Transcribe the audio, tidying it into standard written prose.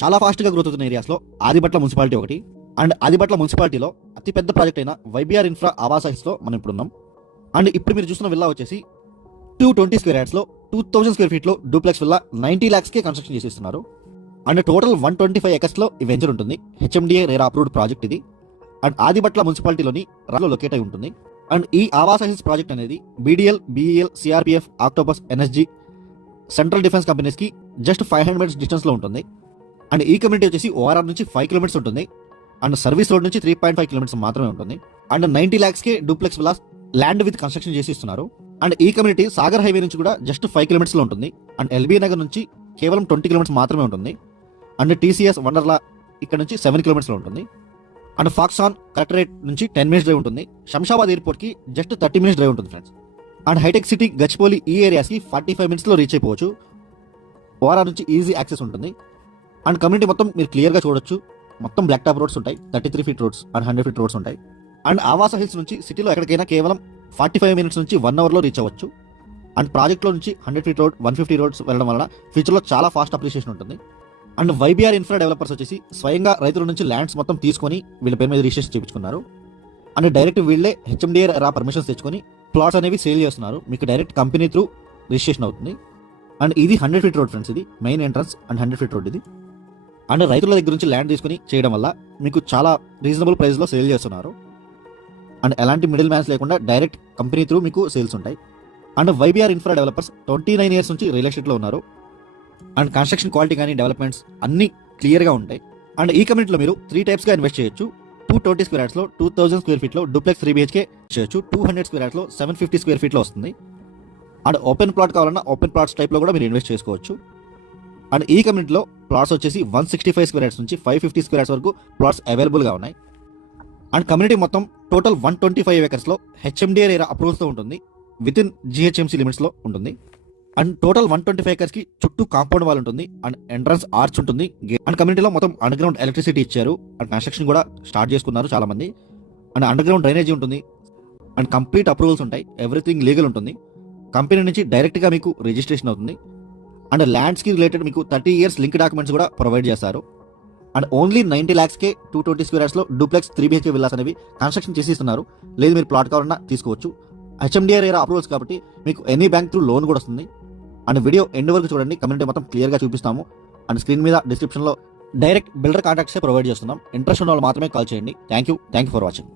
చాలా ఫాస్ట్గా గ్రోత్ అవుతున్న ఏరియాస్లో ఆదిబట్ల మున్సిపాలిటీ ఒకటి. అండ్ ఆదిబట్ల మున్సిపాలిటీలో అతిపెద్ద ప్రాజెక్ట్ అయిన వైబీఆర్ ఇన్ఫ్రా ఆవాస హిల్స్లో మనం ఇప్పుడు ఉన్నాం. అండ్ ఇప్పుడు మీరు చూస్తున్న విల్లా వచ్చేసి 220 స్క్వేర్ యార్డ్స్లో 2000 స్క్వేర్ ఫీట్లో డూప్లెక్స్ విల్లా 90 lakhsకే కన్స్ట్రక్షన్ చేసిస్తున్నారు. అండ్ టోటల్ 125 acresలో ఈ వెంచర్ ఉంటుంది. హెచ్ఎండిఏ రేరా అప్రూవ్డ్ ప్రాజెక్ట్ ఇది. అండ్ ఆదిబట్ల మున్సిపాలిటీలోని రాలో లొకేట్ అయి ఉంటుంది. అండ్ ఈ ఆవాస హిల్స్ ప్రాజెక్ట్ అనేది BDL, BEL, CRPF, Octopus, NSG, central defence కంపెనీస్కి జస్ట్ 500 meters డిస్టెన్స్లో ఉంటుంది. అండ్ ఈ కమ్యూనిటీ వచ్చేసి ఓఆర్ఆర్ నుంచి 5 kilometers ఉంటుంది. అండ్ సర్వీస్ రోడ్ నుంచి 3.5 kilometers మాత్రమే ఉంటుంది. అండ్ 90 lakhsకే duplex villas land with construction చేసి ఇస్తున్నారు. అండ్ ఈ కమ్యూనిటీ సాగర్ హైవే నుంచి కూడా జస్ట్ 5 kilometers ఉంటుంది. అండ్ ఎల్బీ నగర్ నుంచి కేవలం 20 kilometers మాత్రమే ఉంటుంది. అండ్ టీసీఎస్ వండర్లా ఇక్కడ నుంచి 7 kilometers ఉంటుంది. అండ్ ఫాక్సాన్ కలెక్టరేట్ నుంచి 10 minutes డ్రైవ్ ఉంటుంది. శంషాబాద్ ఎయిర్పోర్ట్కి జస్ట్ 30 minutes డ్రైవ్ ఉంటుంది friends. And Hitech City, Gachibowli ఈ ఏరియాస్కి 45 minutesలో రీచ్ అయిపోవచ్చు. ఓఆర్ఆర్ నుంచి ఈజీ యాక్సెస్ ఉంటుంది. అండ్ కమ్యూనిటీ మొత్తం మీరు క్లియర్గా చూడొచ్చు. మొత్తం బ్లాక్ టాప్ రోడ్స్ ఉంటాయి, 33 feet roads and 100 feet roads ఉంటాయి. అండ్ ఆవాస హిల్స్ నుంచి సిటీలో ఎక్కడికైనా కేవలం 45 minutes నుంచి 1 hourలో రీచ్ అవ్వచ్చు. అండ్ ప్రాజెక్ట్లో నుంచి 100 feet రోడ్, 150 roads వెళ్ళడం వలన ఫ్యూచర్లో చాలా ఫాస్ట్ అప్రిషియేషన్ ఉంటుంది. అండ్ వైబీఆర్ ఇన్ఫ్రా డెవలపర్స్ వచ్చేసి స్వయంగా రైతుల నుంచి ల్యాండ్స్ మొత్తం తీసుకొని వీళ్ళ పేరు మీద రిజిస్ట్రేషన్ చేయించుకున్నారు. అండ్ డైరెక్ట్ వీళ్ళే హెచ్ఎండిఏ రా పర్మిషన్స్ తెచ్చుకొని ప్లాట్స్ అనేవి సేల్ చేస్తున్నారు. మీకు డైరెక్ట్ కంపెనీ త్రూ రిజిస్ట్రేషన్ అవుతుంది. అండ్ ఇది 100 feet రోడ్ ఫ్రెండ్స్. ఇది main entrance and 100 feet road ఇది. అండ్ రైతుల దగ్గర నుంచి ల్యాండ్ తీసుకుని చేయడం వల్ల మీకు చాలా రీజనబుల్ ప్రైస్లో సేల్ చేస్తున్నారు. అండ్ ఎలాంటి మిడిల్ మ్యాన్స్ లేకుండా డైరెక్ట్ కంపెనీ త్రూ మీకు సేల్స్ ఉంటాయి. And YBR infra developers 29 years నుంచి రియల్ ఎస్టేట్లో ఉన్నారు. అండ్ కన్స్ట్రక్షన్ క్వాలిటీ కానీ డెవలప్మెంట్స్ అన్నీ క్లియర్గా ఉంటాయి. అండ్ ఈ కమ్యూనిటీలో మీరు 3 typesగా ఇన్వెస్ట్ చేయొచ్చు. 220 స్క్వేర్ యార్డ్స్లో 2000 స్క్వేర్ ఫీట్లో డూప్లెక్స్ 3 BHK చేయొచ్చు. 200 స్క్వేర్ యార్డ్స్లో 750 స్క్వేర్ ఫీట్లో వస్తుంది. అండ్ ఓపెన్ ప్లాట్ కావాలన్నా ఓపెన్ ప్లాట్స్ టైప్లో కూడా మీరు ఇన్వెస్ట్ చేసుకోవచ్చు. అండ్ ఈ కమ్యూనిటీలో ప్లాట్స్ వచ్చేసి 165 స్క్వేర్ యార్డ్స్ నుంచి 550 స్క్వేర్ యార్డ్స్ వరకు ప్లాట్స్ అవైలబుల్గా ఉన్నాయి. అండ్ కమ్యూనిటీ మొత్తం టోటల్ 125 acresలో హెచ్ఎండిఏ రేరా అప్రూవల్స్తో ఉంటుంది. విత్ ఇన్ జిహెచ్ఎంసీ లిమిట్స్లో ఉంటుంది. అండ్ టోటల్ 125 acresకి చుట్టూ కాంపౌండ్ వాల్ ఉంటుంది. అండ్ ఎంట్రన్స్ ఆర్చ్ ఉంటుంది. అండ్ కమ్యూనిటీలో మొత్తం అండర్ గ్రౌండ్ ఎలక్ట్రిసిటీ ఇచ్చారు. అండ్ కన్స్ట్రక్షన్ కూడా స్టార్ట్ చేసుకున్నారు చాలా మంది. అండ్ అండర్ గ్రౌండ్ డ్రైనేజీ ఉంటుంది. అండ్ కంప్లీట్ అప్రూవల్స్ ఉంటాయి. ఎవ్రీథింగ్ లీగల్ ఉంటుంది. కంపెనీ నుంచి డైరెక్ట్గా మీకు రిజిస్ట్రేషన్ అవుతుంది. అండ్ ల్యాండ్స్కి రిలేటెడ్ మీకు 30 years లింక్ డాక్యుమెంట్స్ కూడా ప్రొవైడ్ చేస్తారు. అండ్ ఓన్లీ 90 lakhsకే 220 స్క్వేర్ యార్డ్స్లో డూప్లెక్స్ 3 BHK విల్లాస్ అనేవి కన్స్ట్రక్షన్ చేసి ఇస్తున్నారు. లేదు మీరు ప్లాట్ కావాలన్నా తీసుకోవచ్చు. హెచ్ఎండిఏ రేరా అప్రూవల్స్ కాబట్టి మీకు ఎనీ బ్యాంక్ త్రూ లోన్ కూడా వస్తుంది. అండ్ వీడియో ఎండ్ వరకు చూడండి. కమ్యూనిటీ మొత్తం క్లియర్గా చూపిస్తాము. అండ్ స్క్రీన్ మీద డిస్క్రిప్షన్లో డైరెక్ట్ బిల్డర్ కాంటాక్ట్సే ప్రొవైడ్ చేస్తున్నాం. ఇంట్రెస్ట్ ఉన్న వాళ్ళు మాత్రమే కాల్ చేయండి. Thank you for watching.